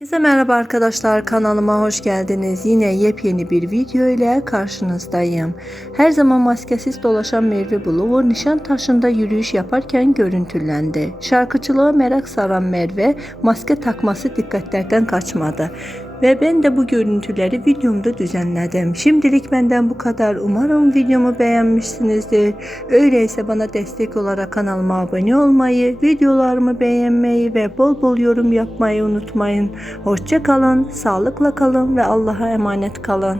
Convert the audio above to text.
Herkese merhaba arkadaşlar kanalıma hoş geldiniz. Yine yepyeni bir video ile karşınızdayım. Her zaman maskesiz dolaşan Merve Bulur Nişantaşı'nda yürüyüş yaparken görüntülendi. Şarkıcılığa merak saran Merve maske takması dikkatlerden kaçmadı. Ve ben de bu görüntüleri videomda düzenledim. Şimdilik benden bu kadar. Umarım videomu beğenmişsinizdir. Öyleyse bana destek olarak kanalıma abone olmayı, videolarımı beğenmeyi ve bol bol yorum yapmayı unutmayın. Hoşça kalın, sağlıkla kalın ve Allah'a emanet kalın.